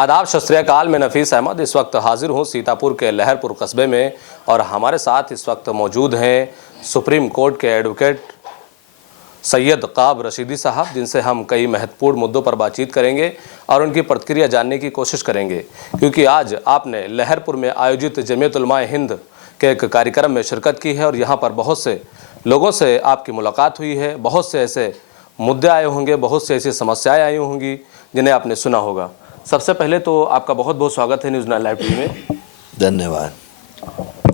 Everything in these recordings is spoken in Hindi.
आदाब, सत श्री अकाल। मैं नफीस अहमद इस वक्त हाजिर हूँ सीतापुर के लहरपुर कस्बे में और हमारे साथ इस वक्त मौजूद हैं सुप्रीम कोर्ट के एडवोकेट सैयद काब रशीदी साहब, जिनसे हम कई महत्वपूर्ण मुद्दों पर बातचीत करेंगे और उनकी प्रतिक्रिया जानने की कोशिश करेंगे, क्योंकि आज आपने लहरपुर में आयोजित जमीयत उलमा हिंद के एक कार्यक्रम में शिरकत की है और यहाँ पर बहुत से लोगों से आपकी मुलाकात हुई है। बहुत से ऐसे मुद्दे आए होंगे, बहुत से ऐसी समस्याएं आई होंगी जिन्हें आपने सुना होगा। सबसे पहले तो आपका बहुत बहुत स्वागत है न्यूज़ 9 लाइव टीवी में। धन्यवाद।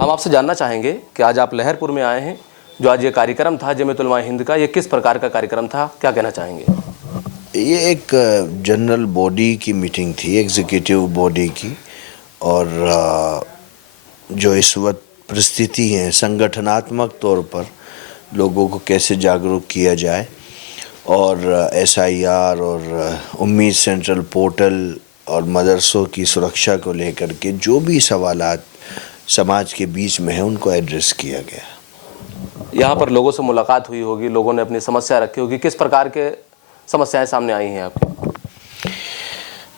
हम आपसे जानना चाहेंगे कि आज आप लहरपुर में आए हैं, जो आज ये कार्यक्रम था जमीयत उलमा हिंद का, ये किस प्रकार का कार्यक्रम था, क्या कहना चाहेंगे? ये एक जनरल बॉडी की मीटिंग थी, एग्जीक्यूटिव बॉडी की, और जो इस वक्त परिस्थिति है संगठनात्मक तौर पर लोगों को कैसे जागरूक किया जाए और SIR और उम्मीद सेंट्रल पोर्टल और मदरसों की सुरक्षा को लेकर के जो भी सवालात समाज के बीच में है उनको एड्रेस किया गया। यहाँ पर लोगों से मुलाकात हुई होगी, लोगों ने अपनी समस्या रखी होगी, किस प्रकार के समस्याएं सामने आई हैं आपकी?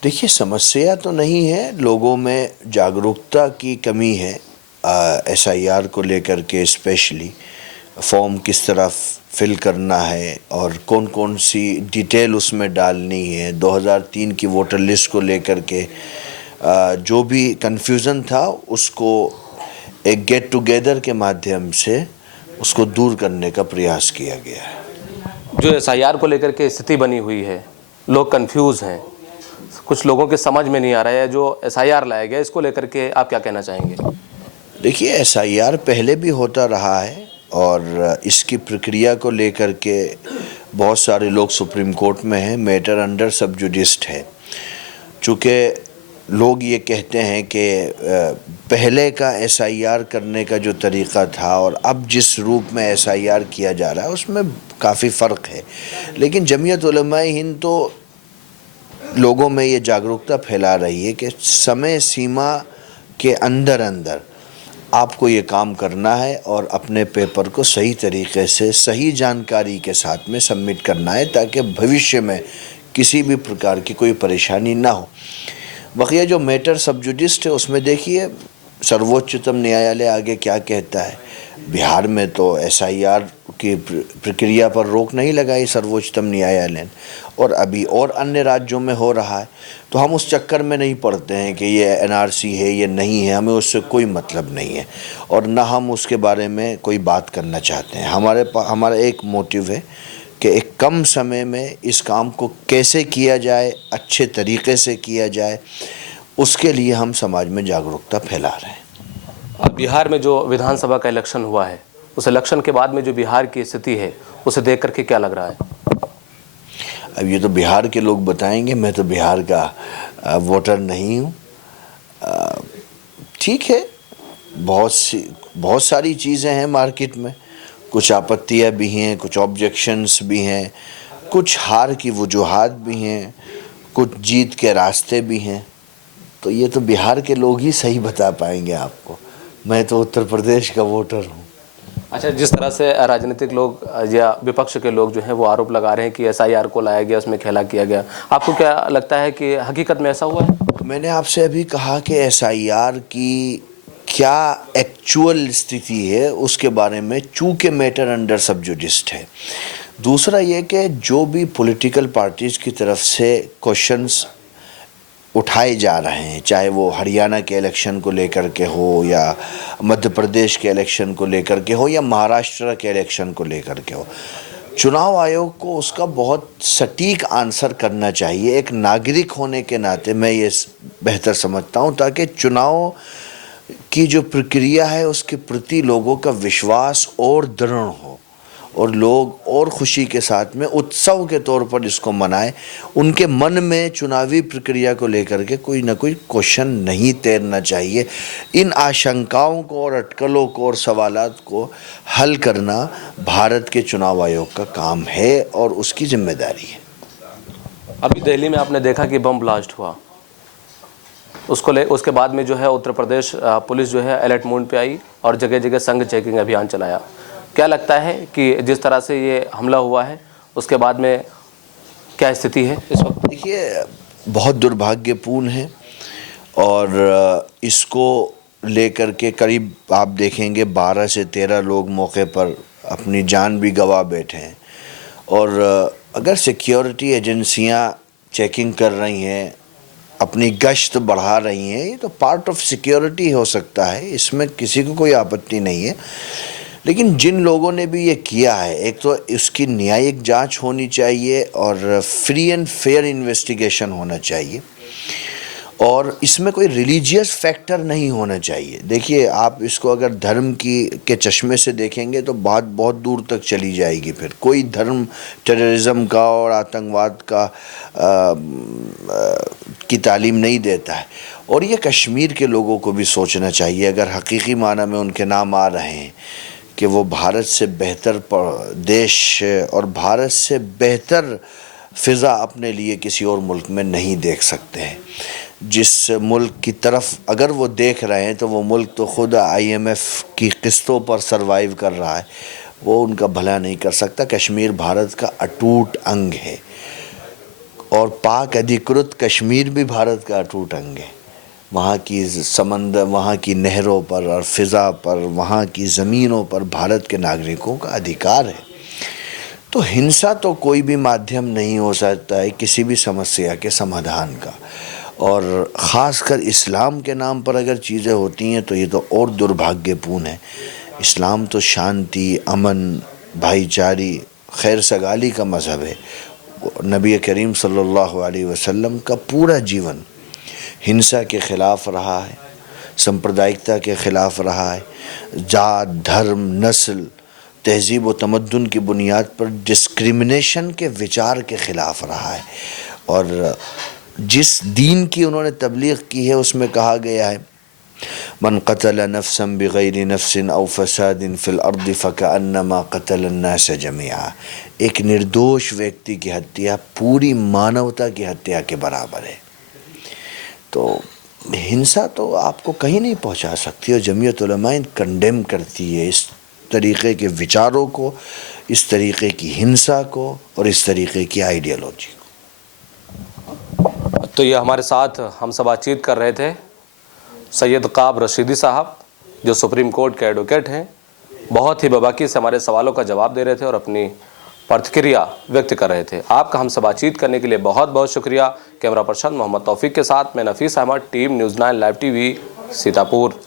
देखिए, समस्या तो नहीं है, लोगों में जागरूकता की कमी है। SIR को लेकर के स्पेशली फॉर्म किस तरह फिल करना है और कौन कौन सी डिटेल उसमें डालनी है। 2003 की वोटर लिस्ट को लेकर के जो भी कन्फ्यूज़न था उसको एक गेट टुगेदर के माध्यम से उसको दूर करने का प्रयास किया गया है। जो SIR को लेकर के स्थिति बनी हुई है, लोग कंफ्यूज हैं, कुछ लोगों के समझ में नहीं आ रहा है जो SIR लाया गया, इसको लेकर के आप क्या कहना चाहेंगे? देखिए, SIR पहले भी होता रहा है और इसकी प्रक्रिया को लेकर के बहुत सारे लोग सुप्रीम कोर्ट में हैं, मैटर अंडर सब जुडिस है। चूँकि लोग ये कहते हैं कि पहले का SIR करने का जो तरीक़ा था और अब जिस रूप में SIR किया जा रहा है उसमें काफ़ी फ़र्क है। लेकिन जमीयत उलमा हिंद तो लोगों में ये जागरूकता फैला रही है कि समय सीमा के अंदर अंदर आपको ये काम करना है और अपने पेपर को सही तरीके से सही जानकारी के साथ में सबमिट करना है, ताकि भविष्य में किसी भी प्रकार की कोई परेशानी ना हो। बकिया जो मैटर सब जुडिस है उसमें देखिए सर्वोच्चतम न्यायालय आगे क्या कहता है। बिहार में तो SIR की प्रक्रिया पर रोक नहीं लगाई सर्वोच्चतम न्यायालय ने, और अभी और अन्य राज्यों में हो रहा है। तो हम उस चक्कर में नहीं पड़ते हैं कि ये NRC है ये नहीं है, हमें उससे कोई मतलब नहीं है और ना हम उसके बारे में कोई बात करना चाहते हैं। हमारा एक मोटिव है कि एक कम समय में इस काम को कैसे किया जाए, अच्छे तरीके से किया जाए, उसके लिए हम समाज में जागरूकता फैला रहे हैं। अब बिहार में जो विधानसभा का इलेक्शन हुआ है, उस इलेक्शन के बाद में जो बिहार की स्थिति है उसे देख करके क्या लग रहा है? अब ये तो बिहार के लोग बताएंगे, मैं तो बिहार का वोटर नहीं हूँ। ठीक है, बहुत सारी चीज़ें हैं मार्केट में, कुछ आपत्तियाँ भी हैं, कुछ ऑब्जेक्शंस भी हैं, कुछ हार की वजूहात भी हैं, कुछ जीत के रास्ते भी हैं। तो ये तो बिहार के लोग ही सही बता पाएंगे आपको। मैं तो उत्तर प्रदेश का वोटर हूँ। अच्छा, जिस तरह से राजनीतिक लोग या विपक्ष के लोग जो हैं वो आरोप लगा रहे हैं कि SIR को लाया गया, उसमें खेला किया गया, आपको क्या लगता है कि हकीकत में ऐसा हुआ है? मैंने आपसे अभी कहा कि SIR की क्या एक्चुअल स्थिति है उसके बारे में, चूँकि मैटर अंडर सब जुडिस है। दूसरा ये कि जो भी पॉलिटिकल पार्टीज़ की तरफ से क्वेश्चंस उठाए जा रहे हैं, चाहे वो हरियाणा के इलेक्शन को लेकर के हो या मध्य प्रदेश के इलेक्शन को लेकर के हो या महाराष्ट्र के इलेक्शन को लेकर के हो, चुनाव आयोग को उसका बहुत सटीक आंसर करना चाहिए। एक नागरिक होने के नाते मैं ये बेहतर समझता हूँ, ताकि चुनाव की जो प्रक्रिया है उसके प्रति लोगों का विश्वास और दृढ़ हो और लोग और खुशी के साथ में उत्सव के तौर पर इसको मनाएं। उनके मन में चुनावी प्रक्रिया को लेकर के कोई ना कोई क्वेश्चन नहीं तैरना चाहिए। इन आशंकाओं को और अटकलों को और सवालात को हल करना भारत के चुनाव आयोग का काम है और उसकी जिम्मेदारी है। अभी दिल्ली में आपने देखा कि बम ब्लास्ट हुआ, उसके बाद में जो है उत्तर प्रदेश पुलिस जो है अलर्ट मोड पे आई और जगह जगह संघ चेकिंग अभियान चलाया। क्या लगता है कि जिस तरह से ये हमला हुआ है उसके बाद में क्या स्थिति है इस वक्त? देखिए, बहुत दुर्भाग्यपूर्ण है और इसको लेकर के करीब आप देखेंगे 12 से 13 लोग मौके पर अपनी जान भी गंवा बैठे हैं। और अगर सिक्योरिटी एजेंसियां चेकिंग कर रही हैं, अपनी गश्त बढ़ा रही हैं, ये तो पार्ट ऑफ सिक्योरिटी हो सकता है, इसमें किसी को कोई आपत्ति नहीं है। लेकिन जिन लोगों ने भी ये किया है, एक तो इसकी न्यायिक जांच होनी चाहिए और फ्री एंड फेयर इन्वेस्टिगेशन होना चाहिए और इसमें कोई रिलीजियस फैक्टर नहीं होना चाहिए। देखिए, आप इसको अगर धर्म के चश्मे से देखेंगे तो बात बहुत दूर तक चली जाएगी। फिर कोई धर्म टेररिज्म का और आतंकवाद का की तालीम नहीं देता है। और ये कश्मीर के लोगों को भी सोचना चाहिए, अगर हकीकी माना में उनके नाम आ रहे हैं कि वो भारत से बेहतर देश और भारत से बेहतर फ़िज़ा अपने लिए किसी और मुल्क में नहीं देख सकते हैं। जिस मुल्क की तरफ अगर वो देख रहे हैं तो वो मुल्क तो खुद IMF की किस्तों पर सरवाइव कर रहा है, वो उनका भला नहीं कर सकता। कश्मीर भारत का अटूट अंग है और पाक अधिकृत कश्मीर भी भारत का अटूट अंग है। वहाँ की समंदर, वहाँ की नहरों पर और फ़िज़ा पर, वहाँ की ज़मीनों पर भारत के नागरिकों का अधिकार है। तो हिंसा तो कोई भी माध्यम नहीं हो सकता है किसी भी समस्या के समाधान का, और ख़ासकर इस्लाम के नाम पर अगर चीज़ें होती हैं तो ये तो और दुर्भाग्यपूर्ण है। इस्लाम तो शांति, अमन, भाईचारी, खैर सगाली का मज़हब है। नबी करीम सल्लल्लाहु अलैहि वसल्लम का पूरा जीवन हिंसा के ख़िलाफ़ रहा है, सांप्रदायिकता के ख़िलाफ़ रहा है, जात, धर्म, नस्ल, तहज़ीब व तमद्दुन की बुनियाद पर डिस्क्रिमिनेशन के विचार के ख़िलाफ़ रहा है। और जिस दीन की उन्होंने तबलीग की है उसमें कहा गया है, मन क़तल नफ्सन बिग़ैरि नफ्सिन औ फ़सादिन फ़िल अर्दि फ़कअन्नमा क़तल अन्नास जमीआ। एक निर्दोष व्यक्ति की हत्या पूरी मानवता की हत्या के बराबर है। तो हिंसा तो आपको कहीं नहीं पहुंचा सकती और जमीयत उलमा कंडेम करती है इस तरीक़े के विचारों को, इस तरीक़े की हिंसा को और इस तरीक़े की आइडियोलॉजी को। तो ये हमारे साथ हमसे बातचीत कर रहे थे सैयद काब रशीदी साहब, जो सुप्रीम कोर्ट के एडवोकेट हैं। बहुत ही बेबाकी से हमारे सवालों का जवाब दे रहे थे और अपनी प्रतिक्रिया व्यक्त कर रहे थे। आपका हमसे बातचीत करने के लिए बहुत बहुत शुक्रिया। कैमरा पर्सन मोहम्मद तौफीक के साथ मैं Nafees Ahmad, team news 9 live TV, Sitapur.